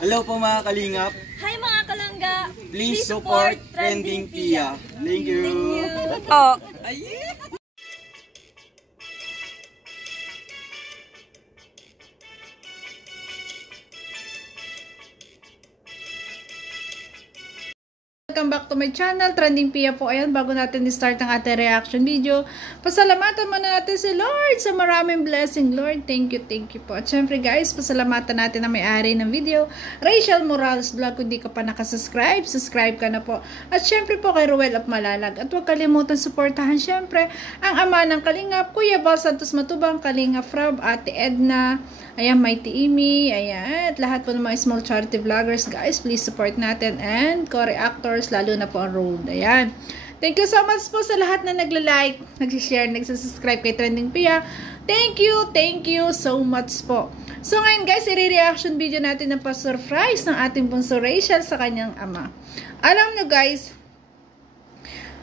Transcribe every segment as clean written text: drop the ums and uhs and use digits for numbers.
Hello po mga kalingap. Hi mga kalangga. Please support Trending Pia. Thank you. Oh. Welcome back to my channel, Trending Pia po. Ayan, bago natin i-start ang ating reaction video, pasalamatan muna natin si Lord sa maraming blessing. Lord, thank you po. At syempre guys, pasalamatan natin ang may-ari ng video, Rachel Morales Vlog. Kung di ka pa nakasubscribe, subscribe ka na po. At syempre po kay Ruel of Malalag. At huwag kalimutan suportahan syempre ang ama ng Kalingap, Kuya Bal Santos Matubang, Kalingap Frab, Ate Edna, ayan, Mighty Amy, ayan, at lahat po ng mga small charity vloggers, guys, please support natin, and co-reactors, lalo na po ang road, ayan. Thank you so much po sa lahat na nagla-like, nag-share, nagsasubscribe kay Trending Pia. Thank you so much po. So ngayon guys, i-reaction video natin ng pa-surprise ng ating bunso Rachel sa kanyang ama. Alam nyo guys,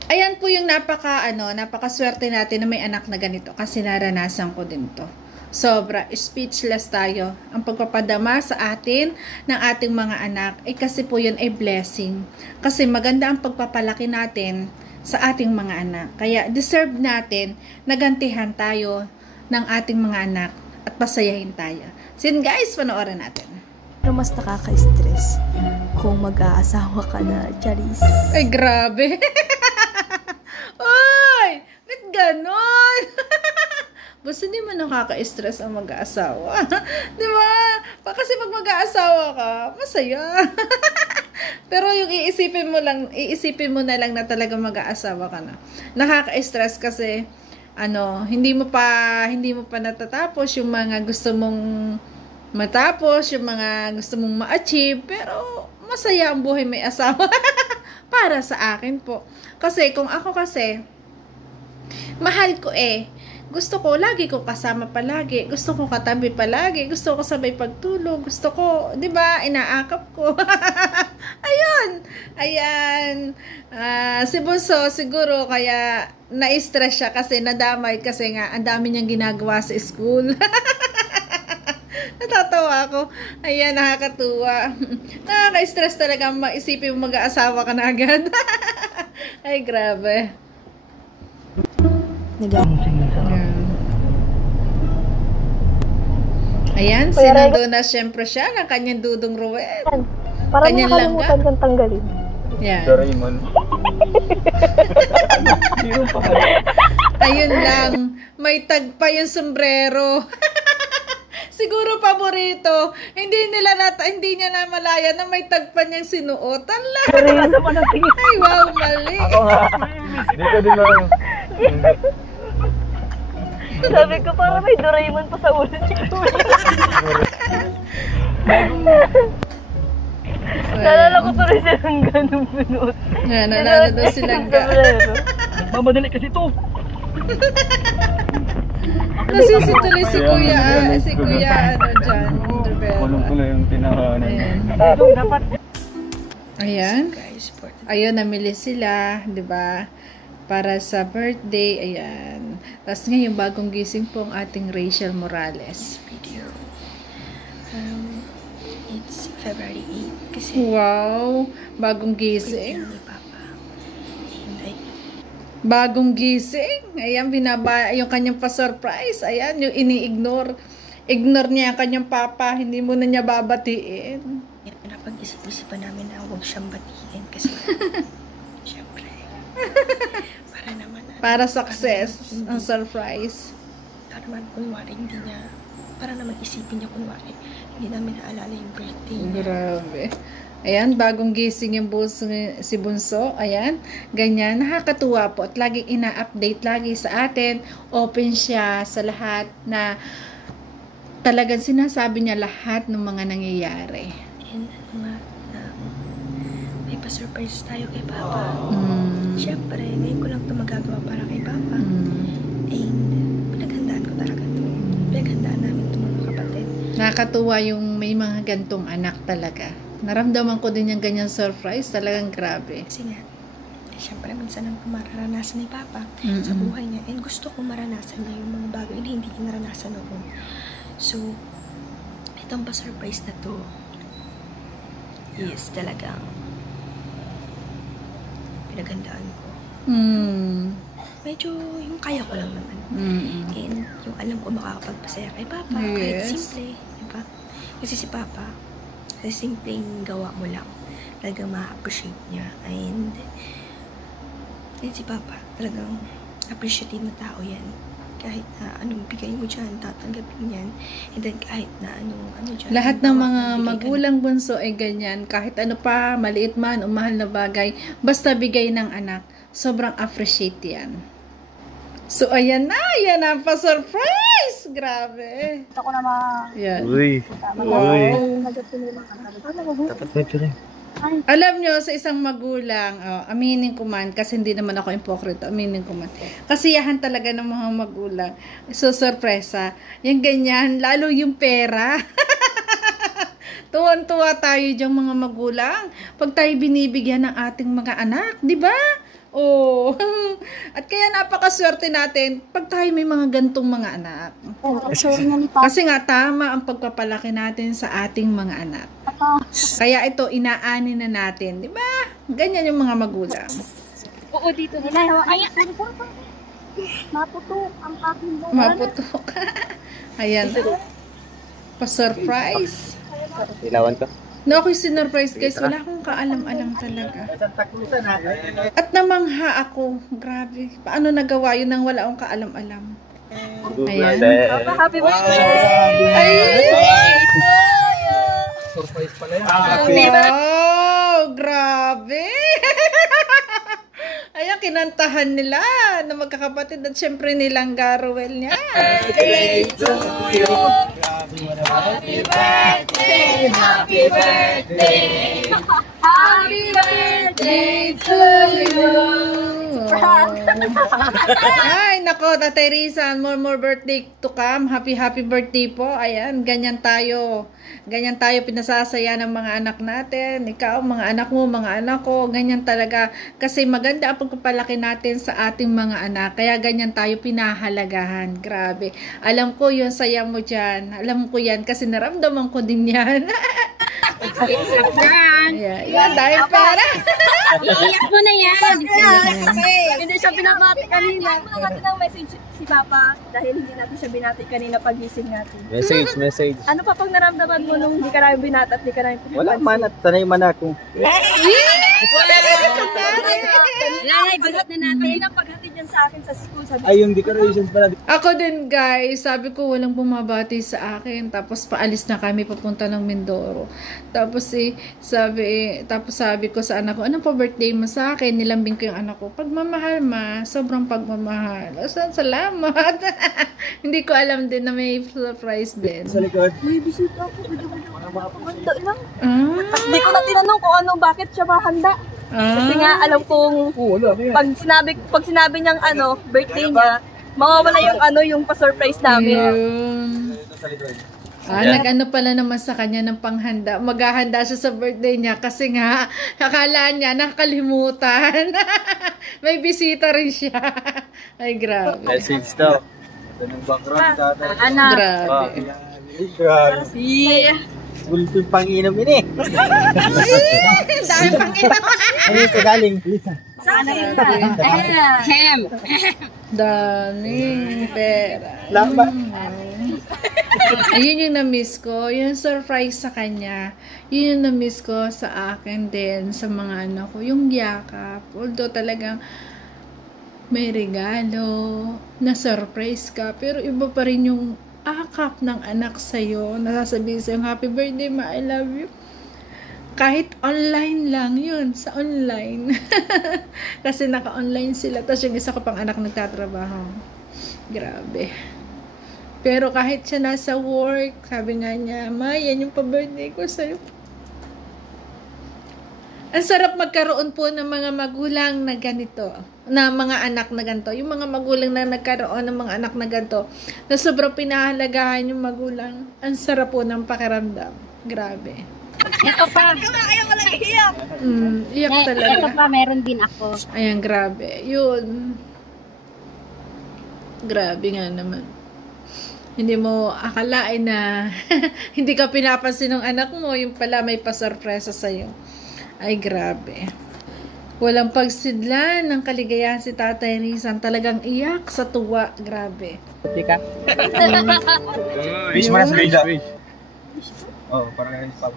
ayan po yung napakaswerte natin na may anak na ganito, kasi naranasan ko din to. Sobra, speechless tayo. Ang pagpapadama sa atin ng ating mga anak, kasi po yun ay blessing. Kasi maganda ang pagpapalaki natin sa ating mga anak. Kaya deserve natin na gantihan tayo ng ating mga anak at pasayahin tayo. So yun guys, panoorin natin. Pero mas nakaka-stress kung mag-aasawa ka na, Charis. Ay, grabe. Oy! Ba't ganon? Basta hindi man nakaka-stress ang mag-aasawa. Di ba? Kasi pag mag-aasawa ka, masaya. Pero yung iisipin mo na lang na talaga mag-aasawa ka na. Nakaka-stress kasi, hindi mo pa natatapos yung mga gusto mong matapos, yung mga gusto mong ma-achieve, pero masaya ang buhay may asawa. Para sa akin po. Kasi kung ako kasi, mahal ko gusto ko, lagi ko kasama palagi. Gusto ko katabi palagi. Gusto ko sabay pagtulog. Gusto ko, di ba, inaakap ko. Ayun. Ayan. Si Bunso, siguro, kaya na-stress siya kasi nadamay kasi nga, ang dami niyang ginagawa sa school. Natatawa ako. Ayan, nakakatuwa. Nakaka-stress talaga maisipin mo mag-aasawa ka na agad. Ay, grabe. Ayan, sinundo na syempre siya ng kanyang dudong Ruel. Parang kanyang langga. kang tanggalin. Yan. Doraemon. Ayun lang. May tag pa yung sombrero. Siguro paborito. Hindi niya na malaya na may tag pa niyang sinuot. Ay, wow, mali. Dito din lang. Sabi ko, parang may Doraemon pa sa ulo si Kuya. Nalala ko tuloy silang ganun pinuot. Nalala daw silang ganun. Mamadali kasi ito. Nasisituloy si Kuya, dyan. Kulong ko lang yung tinahanan. Ayan. Ayun, namili sila, di ba? Para sa birthday, ayan. Tapos ngayon, bagong gising po ang ating Rachel Morales. Video. It's February 8 kasi wow! Bagong gising. ni Papa. Bagong gising. Ayan, yung kanyang pa-surprise. Ayan, yung ini-ignore. Ignore niya ang kanyang papa. Hindi mo na niya babatiin. Napag-isip-isipan namin na huwag siyang batiin kasi syempre para naman para success ang surprise. Para naman kunwari para naman isipin niya kunwari hindi namin naalala yung birthday niya. Grabe. Ayan, bagong gising yung si Bunso. Ayan, ganyan. Nakakatuwa po. At laging ina-update lagi sa atin. Open siya sa lahat na talagang sinasabi niya lahat ng mga nangyayari. And na may pa-surprise tayo kay Papa. Siyempre, ngayon ko lang ito magagawa para kay Papa. And pinaghandaan ko talaga ito. Pinaghandaan namin ito mga kapatid. Nakakatuwa yung may mga gantong anak talaga. Naramdaman ko din yung ganyang surprise. Talagang grabe. Kasi nga, siyempre, minsan ang mararanasan ni Papa sa buhay niya. And gusto ko maranasan niya yung mga bagay na hindi naranasan noon. So, itong pa-surprise na to, is talagang pinaghandaan ko. Medyo yung kaya ko lang naman. And yung alam ko makakapagpasaya kay Papa, kahit simple, diba? Kasi si Papa, sa simpleng gawa mo lang, talagang ma-appreciate niya. And si Papa, talagang appreciative na tao yan. Kahit na anong bigay mo dyan, tatanggapin yan. And then kahit na ano dyan. Lahat ng mga magulang bunso ay ganyan. Kahit ano pa, maliit man o mahal na bagay, basta bigay ng anak, sobrang appreciate yan. So, ayan na pa-surprise! Grabe. Ako na Yan. Uy. Wow. Dapat medyo rin. Alam nyo, sa isang magulang, aminin ko man, kasi hindi naman ako impokrito, aminin ko man. Kasiyahan talaga ng mga magulang. So, sorpresa. Yung ganyan, lalo yung pera. Tuwan-tuwa tayo diyang mga magulang. Pag tayo binibigyan ng ating mga anak, di ba? Oh. At kaya napakaswerte natin pag tayo may mga gantong mga anak. Kasi nga tama ang pagpapalaki natin sa ating mga anak. Kaya ito inaani na natin, 'di ba? Ganyan yung mga magulang. Oo, dito nila. Ay, maputok ang aking buwan. Maputok. Ayan. Pa-surprise. Ilawan ka. No, ako'y sinurprise guys. Wala akong kaalam-alam talaga. At namangha ako. Grabe. Paano nagawa yun nang wala akong kaalam-alam? Ayan. Happy birthday! Surprise pala yan. Wow! Grabe! Ayan, kinantahan nila na magkakapatid at syempre nilang Garwell niya. Birthday to you. Happy birthday! Happy birthday! Happy birthday to you! Ay, nako, Tatay Rizan, more birthday to come. Happy birthday po. Ayan, ganyan tayo. Ganyan tayo pinasasaya ng mga anak natin. Ikaw, mga anak mo, mga anak ko. Ganyan talaga. Kasi maganda ang pagpapalaki natin sa ating mga anak. Kaya ganyan tayo pinahalagahan. Grabe. Alam ko yung saya mo dyan. Alam ko yan kasi naramdaman ko din yan. Yan, dahil pera. Iiyak mo na yan! Hindi siya binabati kanina. Hindi natin ang message si Papa dahil hindi natin siya binati kanina pagising natin. Message. Ano pa pag naramdaman mo nung hindi ka namin binata at hindi ka namin pupunta? Wala man at sanay man ako. Lalay, bagat na natin. Kaya paghatid yan sa akin sa school. Sabi Ay, yung decorations pala. Ako din guys, sabi ko walang bumabati sa akin. Tapos paalis na kami papunta ng Mindoro. Tapos sabi ko sa anak ko, anong pa-birthday mo sa akin? Nilambing ko yung anak ko. Pagmamahal ma, sobrang pagmamahal. Salamat. Hindi ko alam din na may surprise din. Sa likod. uy, bisita ako. Handa lang. Ah, Hindi ko na tinanong kung ano, bakit siya mahanda. Kasi nga, alam kong pag sinabi niyang birthday niya, mawawala yung pa-surprise namin. yun. Sa likod. Nag-ano pala naman sa kanya ng panghanda. Maghahanda siya sa birthday niya kasi nga, akala niya nakalimutan. May bisita rin siya. Ay, grabe. Message daw. Ito ng background data. Grabe. Grabe. Yeah. Gulping panginom ini. Dahil panginom. Ano ito galing? Hem. Daming pera. Lama. Ayun yung na-miss ko. Yung surprise sa kanya. Yun yung na-miss ko sa akin din. Sa mga anak ko. Yung yakap. Although talagang may regalo. Na-surprise ka. Pero iba pa rin yung akap ng anak sa'yo. Nasasabihin sa'yo, happy birthday ma, I love you. Kahit online lang yun. Sa online. Kasi naka-online sila. Tapos yung isa ko pang anak nagtatrabaho. Grabe. Pero kahit siya nasa work, sabi nga niya, ma, yan yung pa-birthday ko sa'yo. Ang sarap magkaroon po ng mga magulang na ganito, na mga anak na ganito. Yung mga magulang na nagkaroon ng mga anak na ganito, na sobrang pinahalagahan yung magulang. Ang sarap po ng pakiramdam. Grabe. Ito pa. Ayaw ko lang iyak. Iyak talaga. Ito pa, meron din ako. Ayan, grabe. Yun. Grabe nga naman. Hindi mo akalain na hindi ka pinapansin ng anak mo, yung pala may pasurpresa sa'yo. Ay, grabe. Walang pagsidlan ng kaligayahan si Tatay Rizan. Talagang iyak sa tuwa. Grabe. Tika. Wish mo na sa Reza. Oo, parang ganyan pa.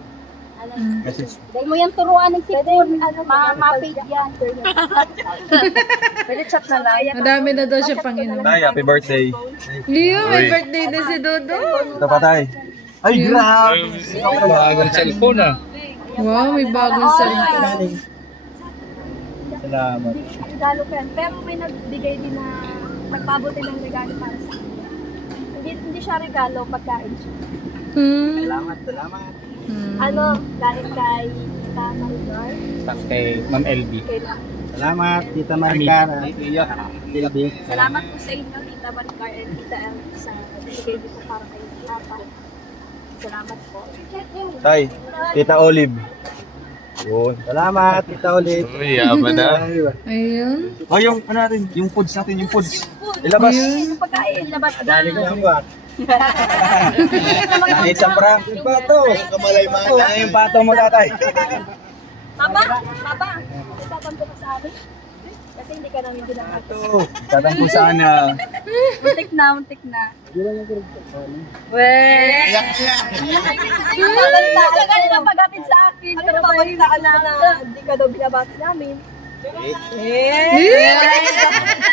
Message. Dahil mo yan turuan ng sipon. Ma-page yan. Pwede chat na lang. Madami na daw siya Panginoon. Tay, happy birthday. Leo, may birthday din si Dodo. Ito pa, Tay. Ay, grabe. Bagong cellphone ah. Wow, may bagong cellphone. Salamat. Regalo ko yan. Pero may nagbigay din na nagpabuti ng regalo para sa kanya. Hindi siya regalo, pagkain siya. Salamat. Galing kay Tita Maricar. Tapos kay Ma'am LB. Salamat, Tita Maricar. Tita B. Salamat po sa inyo, Tita Maricar and Tita El, sa nagbigay dito para kay Papa. Salamat po. Tay, Tita Olive. Yun. Salamat, Tita Olive. Uy, yaman na. Ayun. Oh, yung ano natin, yung foods natin, yung foods. Ilabas. Yung pagkain, labas. Dali ko yung ba? Kahit sa prank. Yung pato. Kamalay man. Yung pato mo, Tatay. Papa, itatampo ka sa amin. Kasi hindi ka namin ginagawa. Tatampo sana. Muntik na. Weh! Ang galing na pag-atid sa akin. Pero pabalitaan na hindi ka daw binabati namin.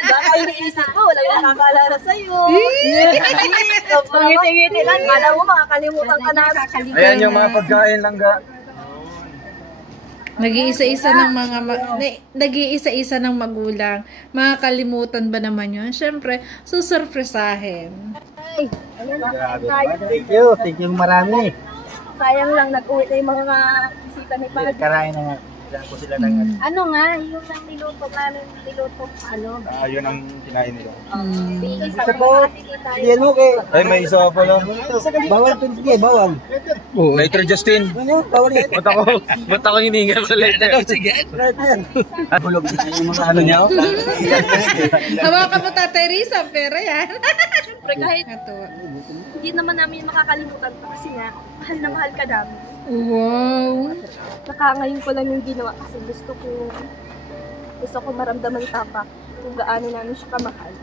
Baka iniisip ko, wala yung nakakaalala sa'yo. Pangiti-ngiti lang, kala mo makakalimutan ka na. Ayan yung mga pagkain lang ga. Nag-iisa-isa ng magulang. Makakalimutan ba naman yun? Siyempre, susurpresahin. Thank you marami. Sayang lang, nag-uwi na yung mga bisita ni Pag. Karain na nga. Kailangan ko sila ng Ano nga, yung lang niluto namin, yun ang kinain nila. Isa po, Yan mo kay. Ay, may isa pa lang. Bawal ito, sige, bawal. Later, Justin. Bawal yan. Ba't ako hininga sa letter? Sige. Bulog yung mga ano niya. Hawakan mo Tatay Rizan, pero yan. Siyempre kahit Natuwa. hindi naman namin makakalimutan pa kasi nga, mahal na mahal ka namin. Wow. Ngayon ko lang yung ginawa kasi gusto ko maramdaman Papa kung gaano namin siya kamahal.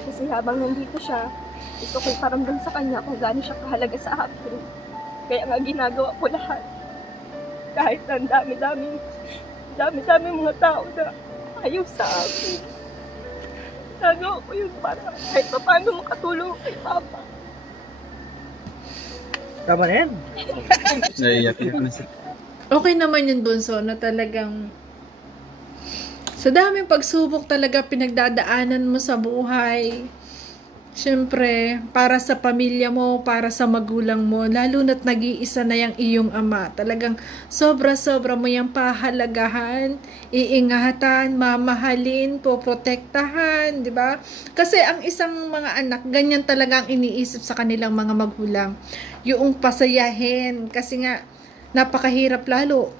Kasi habang nandito siya, gusto ko iparamdam sa kanya kung gaano siya kahalaga sa akin. Kaya nga ginagawa ko lahat. Kahit ang dami-dami mga tao na ayaw sa akin. Nagawa ko yun para kahit paano makatulong kay Papa. Tama na yan. Okay naman yun, Bunso, na talagang sa daming pagsubok talaga pinagdadaanan mo sa buhay. Siyempre, para sa pamilya mo, para sa magulang mo, lalo na't nag-iisa na yung iyong ama. Talagang sobra-sobra mo yung pahalagahan, iingatan, mamahalin, poprotektahan, di ba? Kasi ang isang mga anak, ganyan talaga ang iniisip sa kanilang mga magulang. Yung pasayahin, kasi nga, napakahirap lalo.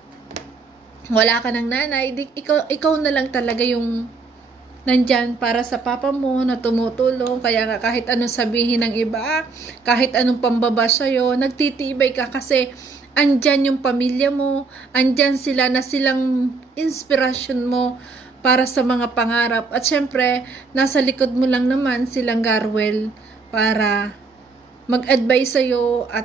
Wala ka ng nanay, ikaw na lang talaga yung nandyan para sa papa mo na tumutulong. Kaya nga kahit anong sabihin ng iba, kahit anong pambaba sa'yo, nagtitibay ka kasi andyan yung pamilya mo, andyan sila na silang inspirasyon mo para sa mga pangarap. At syempre, nasa likod mo lang naman silang Garwell para mag-advise sa'yo at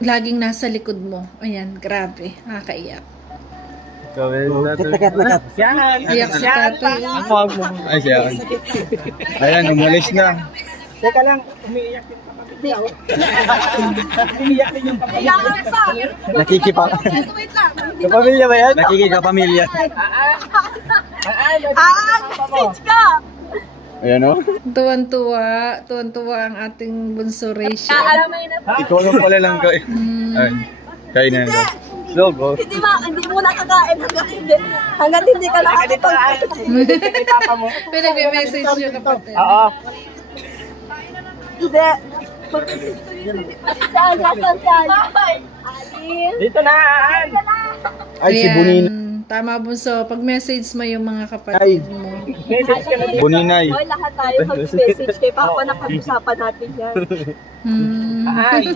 laging nasa likod mo. Ayan, grabe. Nakakaiyak. Iyak si tatay. Ay, siya. Ayan, umalis na. Teka lang, umiiyak yung kapamilya. Umiiyak din yung kapamilya. Nakikipa. Wait lang. Kapamilya ba yan? Nakikikapamilya. Message ka! Ayan o. Tuwan-tuwa ang ating bunso Rachel. Ikaw lang pala lang kain. Ay, kain na nila. Logo. Hindi mo nakakain hanggang hindi ka nakakapag. Pinag-message yung kapatid. Oo. Hindi. Saan? Alin? Dito na, Aan. Ay, si Bunin. Tama, bunso. Pag-message mo yung mga kapatid mo. Message ka na din. Buninay. Hoy, lahat tayo mag-message kay Papa na pag-usapan natin yan. Ay,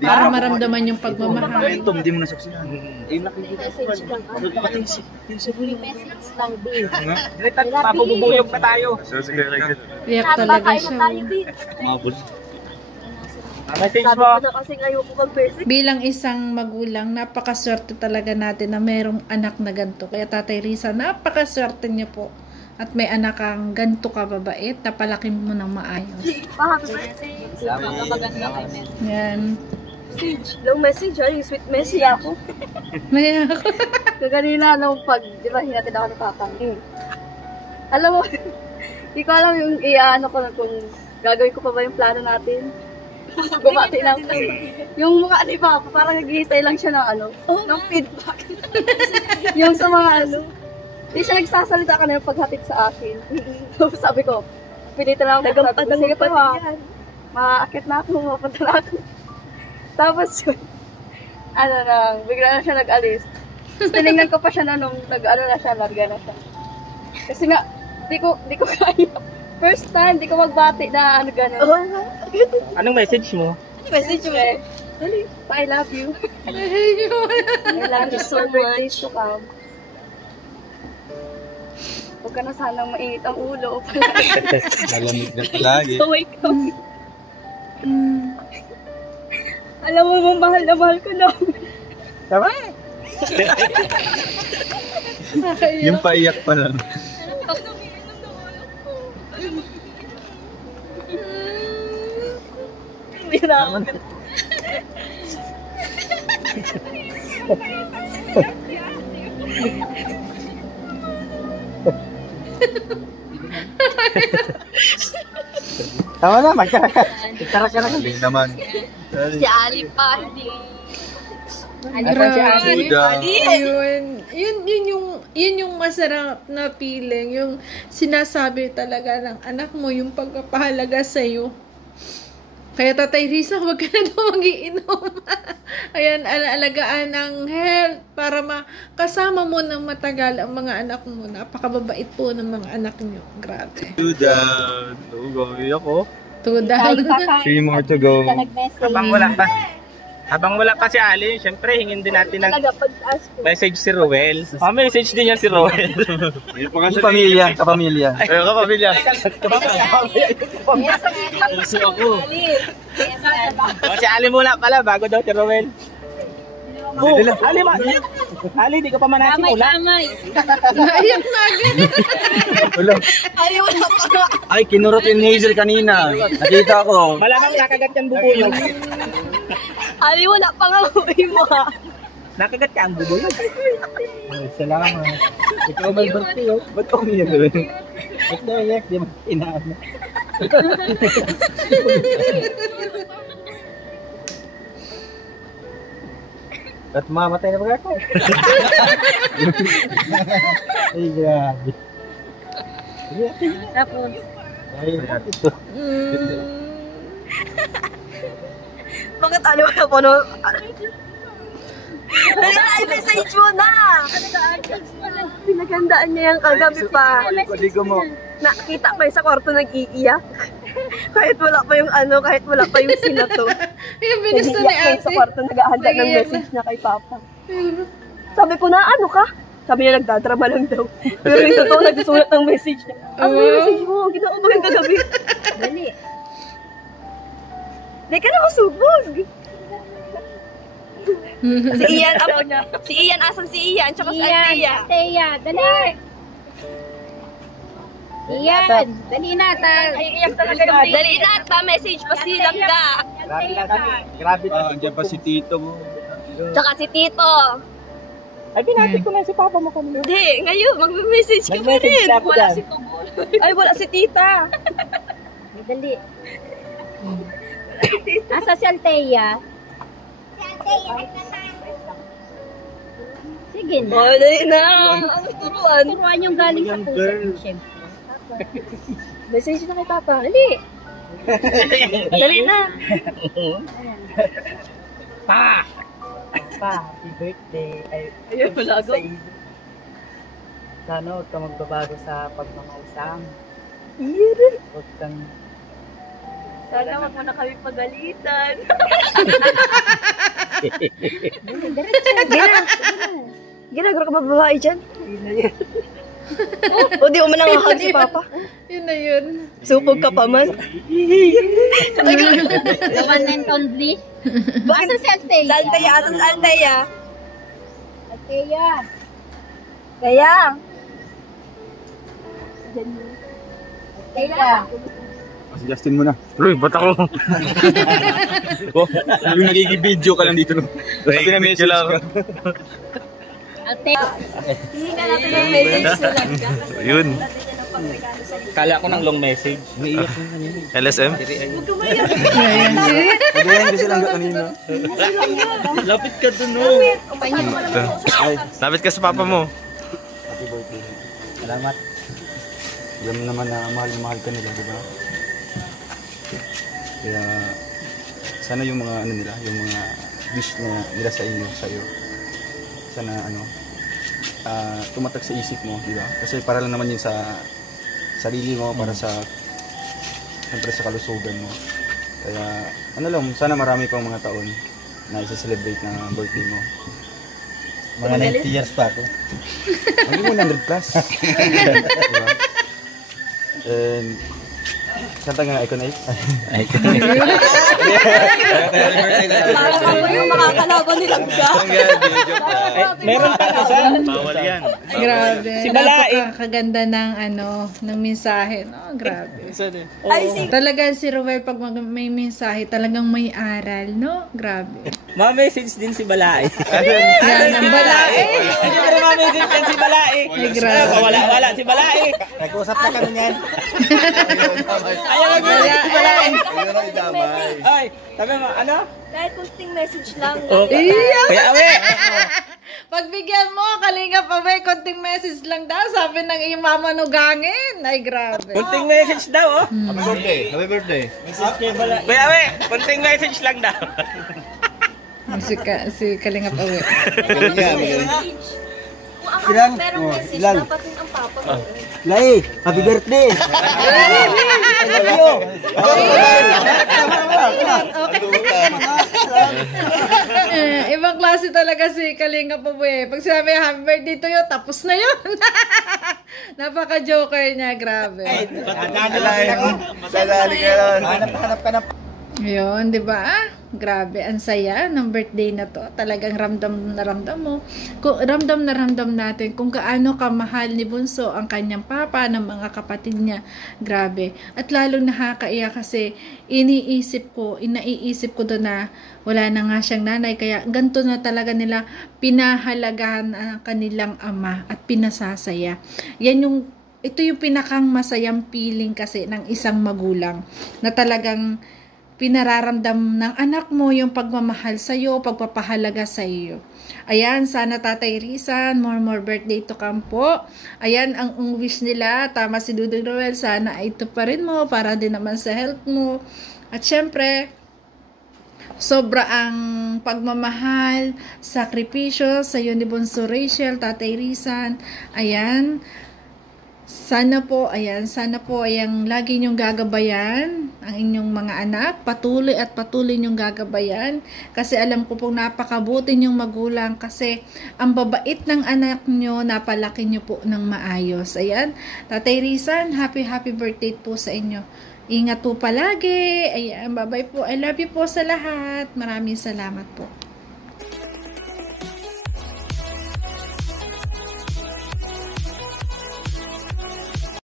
Para maramdaman yung pagmamahal. Momentum, hindi mo nasaksihan. Message lang. Papabubuyog na tayo. Iyak Tama, talaga kain na siya. tayo din. Message Sabi mo. ko na kasi ngayon po mag-message. Bilang isang magulang, napakaswerte talaga natin na mayroong anak na ganito. Kaya Tatay Risa, napakaswerte niya po. At may anak kang ganito kababait, napalaki mo ng maayos. Yan. Long message, yung sweet message ako. May ako. Kaganina nung pag, di ba, hinatid ako ng Papa. Alam mo, hindi ko alam yung ano ko kung gagawin ko pa ba yung plano natin. Gumati lang. Yung mukha ni Papa, parang nag-iistay lang siya ng ng feedback. Yung sa mga hindi siya nagsasalita ka na yung paghatid sa akin. Sabi ko, pilitan lang ako. Sige pa ha. Maakit na ako, mapunta na ako. Tapos yun, bigla na siya nag-alis. Tinignan ko pa siya na nung na siya, larga na siya. Kasi nga, di ko kaya. First time, di ko magbati na gano'n. Anong message mo? Message mo eh. I love you. I love you so much. To come. Huwag ka na sanang mainit ang ulo. Nalamig na palagi. So wake up. Alam mo, mahal na mahal ko na. Tama? Yung paiyak pa lang. Hindi na ako. Tama na, magkara ka na. Galing naman. Si Ali pa, hindi. Grabe. Duda. Yun yung masarap na feeling. Yung sinasabi talaga ng anak mo, yung pagpapahalaga sa'yo. Kaya Tatay Risa, huwag ka na daw mag-iinom. Ayan, alagaan ng health para makasama mo ng matagal ang mga anak mo. Napakababait po ng mga anak nyo. Grabe. Duda. Gawin ako. Tuda. 3 more to go. Habang wala pa si Ali, syempre hingin din natin ng Talaga, pag-ask ko. message si Rowel. Message din yan si Rowel. Yung pamilya, kapamilya. Ayun, kapamilya. Si Ali muna pala, bago daw si Rowel. Ali, di ka pa manasimula. Naiyak na agad. Ay, kinurot yung Hazel kanina. Nakita ko. Malamang nakagat yan bubuyog. Ali, wala pa nga uwi mo ha. Nakagat ka ang bubuyog. Salamat. Ikaw may birthday, oh. Ba't ako umiyak rin? Ba't na umiyak? Di mo inaano. Ba't mamatay na ba ako? Ay, grabe. Tapos, Ay, ito. bakit ano na po no? I-message mo na! Pinaghandaan niya yung kagabi pa. Ligo mo. Nakita pa yung sa kwarto nag-iiyak. kahit wala pa yung kahit wala pa yung sinato. Yung bilis na ni Nag-iiyak pa yung sa ate. kwarto nag-ahanda ng message niya kay Papa. Sabi ko na, ano ka? Sabi niya, nagdadrama lang daw. Pero yung totoo, nagsusulat ng message niya. Ano yung message mo? Ginawa mo yung kagabi. Dali. Di ka na masubog. Si Ian, ako niya. Si Ian, asan si Ian? Tsaka si Althea. Teya, dali! Iyan! Dali na, Ay, iyak talaga yung dali na, pa-message pa si Langga. Grabe Andiyan pa si Tito mo. Tsaka si Tito. Ay, binati ko na si Papa mo kanina. Hindi, ngayon, mag-message ka pa Nag-message rin. na ako Wala dyan. si Tugol. Ay, wala si Tita. Dali. Asa si Althea? Sige na. Oh, dali na. Ano turuan? Turuan yung galing sa puso. Siyempre. Message na kay Papa. Dali. Dali na. Papa, happy birthday. Ayun, malago. Sa iyo. Sana huwag ka magbabago sa pagmamausang. Huwag kang... Sana wag mo na kami pagalitan. Ginagawa ka ba babae dyan? O di mo nangahag si Papa. Yun na yun. Supog ka pa man. The one and only. Asan si Althea? Sa Althea, asan sa Althea? Althea. Kaya. Althea. Si Justin mo na. Uy, ba't ako? Oh, yung nagiging video ka lang dito. No? Sabi na message ka. Althea. Hindi ka natin ng message sulat ka. Yun. Kala ko ng long message. Umiiyak na kanina. LSM? Pagayan kasi lang kanina. Lapit ka dun, no? Lapit ka sa papa mo. Happy birthday. Salamat. Alam naman na mahal ka nila, di ba? Kaya sana yung mga ano nila, yung mga wish na nila sa inyo, sa iyo. Sana tumatak sa isip mo, di ba? Kasi para lang naman yun sa sarili mo, para sa siyempre sa kalusugan mo. Kaya ano lang, sana marami pang mga taon na isa-celebrate na birthday mo. Mga 90 years pa ako. Maging 100 plus. Diba? And kanta nga Iconize. Parang yung makakalaban nilang ka. Meron pa isa. Bawal yan. Grabe. Si Balai. Napakaganda ng ng mensahe, no? Grabe. Ay, si Talaga si Ruel pag may mensahe, talagang may aral, no? Grabe. Ma-message din si Balai. Yan ang Balai. Pero ma-message din si Balai. Ay, grabe. Wala si Balai. Nag-usap na kami niyan. Ayaw mag-message si Balai. message. Ay, sabi mo, ano? Kahit kunting message lang. Iyak. Kaya awe. Pagbigyan mo, kalinga pa ba, konting message lang daw, sabi ng iyong mama nugangin. Ay, grabe. Kunting message daw, oh. Happy birthday. Happy birthday. Kaya awe, kunting message lang daw. Si Kalinga pa ba. Kung ang merong message, dapat din ang papa mo. Lai, happy birthday. I love you. Ibang klase talaga si Kalinga pa ba. Pag sinabi happy birthday to you, tapos na yun. Napaka-joker niya, grabe. Hanap ka na. Yun, di ba? Grabe, ang saya ng birthday na to. Talagang ramdam mo. Ramdam natin kung gaano kamahal ni Bunso ang kanyang papa, ng mga kapatid niya. Grabe. At lalong nakakaiyak kasi naiisip ko doon na wala na nga siyang nanay. Kaya ganito na talaga nila pinahalagahan ang kanilang ama at pinasasaya. Ito yung pinakang masayang feeling kasi ng isang magulang na talagang pinararamdam ng anak mo yung pagmamahal sa iyo, pagpapahalaga sa iyo. Ayan, sana Tatay Rizan, more birthday to come po. Ayan, ang wish nila, tama si Dudong Roel, sana ito pa rin mo para din naman sa health mo. At syempre, sobra ang pagmamahal, sakripisyo sa iyo ni Bunso Rachel, Tatay Rizan. Ayan, sana po ayang lagi niyong gagabayan ang inyong mga anak, patuloy niyong gagabayan kasi alam ko pong napakabuti niyong magulang kasi ang babait ng anak niyo, napalaki niyo po ng maayos. Ayan, Tatay Rizan, happy birthday po sa inyo. Ingat po palagi. Ayan, bye-bye po. I love you po sa lahat. Maraming salamat po.